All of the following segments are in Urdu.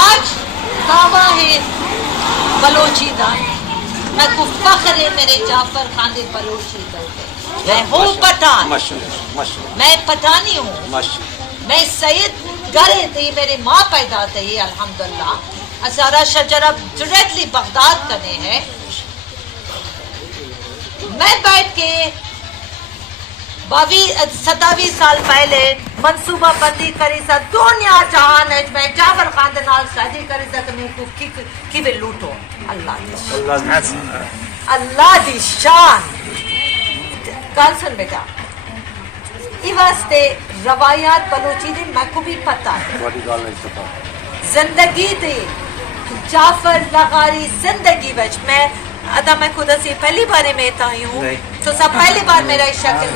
آج دعویٰ ہے بلوچی دا، میں کو فخر ہے میرے جعفر خان دے بلوچی دا، میں ہوں پٹھان، میں پٹھانی ہوں، میں سید گھرے تھی، میرے ماں پیدا تھی الحمدللہ، ازارہ شجرہ ڈائریکٹلی بغداد کنے ہے. میں بیٹھ کے 27 سال پہلے منصوبہ بندی کری سا دنیا جہان ہے میں جعفر خان دے نال شادی کری سا کہ میں کو کیویں لوٹو. اللہ دی شان. گل سن بیٹا، یہ واسطے روایات بلوچی دی میں کو بھی پتہ ہے. زندگی دی جعفر لغاری زندگی وچ میں ادا میں خود سے پہلی بار میں آئی ہوں تو سب پہلی بار میرا شکل.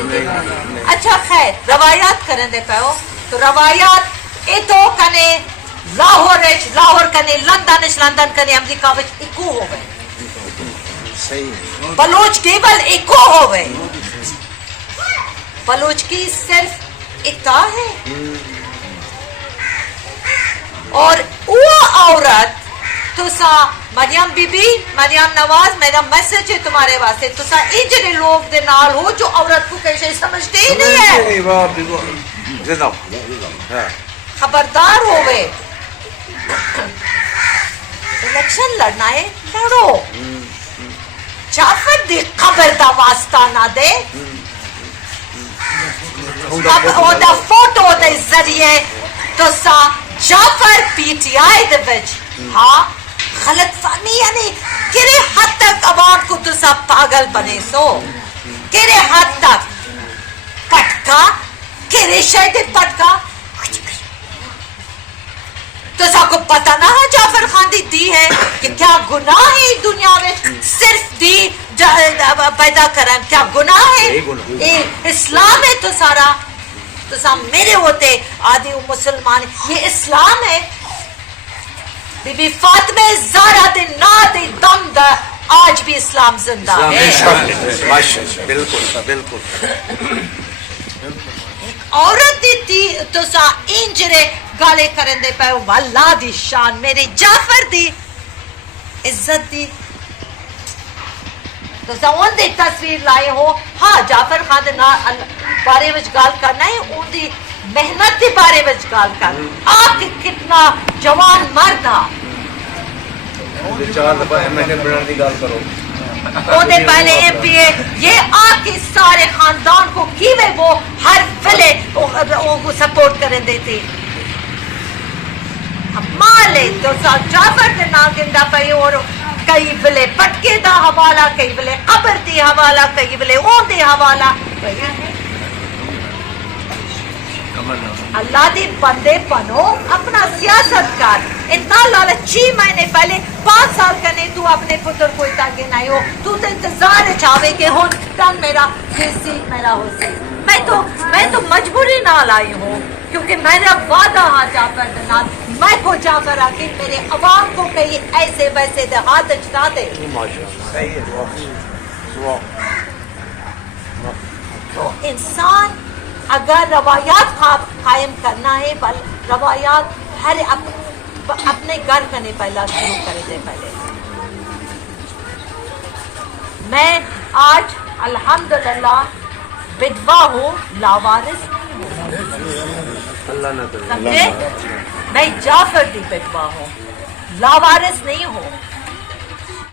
اچھا خیر روایات کرن دے پہو تو روایات اے تو کنے لاہور کنے لندن کنے امریکہ وچ اکو ہو گئے. بلوچ کیبل اکو ہو گئے. بلوچ کی صرف اتا ہے اور وہ عورت تو سا مریم بی بی مریم نواز میرا میسج ہے تمہارے واسطے تو سا انجنے لوگ دے نال ہو جو عورت کو کیسے سمجھتے ہی نہیں ہے. خبردار ہوئے الیکشن لڑنا ہے لڑو. جعفر دی خبر دا واسطہ نہ دے. اب او دا فوٹو دے ذریعے تو سا جعفر پی ٹی آئی دے وچ ہاں غلط فہمی یعنی کیڑے حد تک عوام کو تو سب پاگل بنے سو کیڑے حد تک پٹکا کیڑے شاید پٹکا تو سب کو پتہ نہ ہے جعفر خان دی ہے کہ کیا گناہ ہے دنیا میں صرف دی پیدا کرن کیا گناہ ہے. اسلام ہے تو سارا تو سب میرے ہوتے آدھی مسلمان یہ اسلام ہے. بی بی فاطمہ زہرا دے نا دے دم دا آج بھی اسلام زندہ ہے. بالکل عورت دی تو سا انجرے گالے کرن دے پے واللہ دی شان میرے جعفر دی عزت دی تو سا ان دی تصویر لائے ہو. ہاں جعفر خان دے بارے وچ گال کرنا ہے ان دی محنت دے بارے وچ گال کر. آپ کتنا جوان مرد ہاں پہلے ایم پی اے یہ آپ کے سارے خاندان کو کیویں وہ ہر ویلے سپورٹ کریں دیتے. مالے تو جعفر دے نا گندا پئی اور کئی ویلے پٹکے دا حوالہ کئی ویلے قبر دی حوالہ کئی ویلے اون دی حوالہ. اللہ دی بندے بنو اپنا سیاست کر. اتنا لالچ 6 مہینے پہلے 5 سال کنے تو اپنے پتر کو اتنا گنائی ہو تو انتظار چاہے کہ ہون کن میرا سیٹ میرا ہو سی. میں تو مجبوری نہ لائی ہوں کیونکہ میرا وعدہ ہاں جعفر نال میں کو جعفر آ کے میرے عوام کو کہیں ایسے ویسے دیہات اچھا دے. تو انسان اگر روایات قائم کرنا ہے روایات ہر اپنے گھر کرنے پہلا شروع کرے دے. پہلے میں آج الحمدللہ بدوا ہوں لاوارث سمجھے. میں جعفر دی بدوا ہوں لاوارث نہیں ہوں.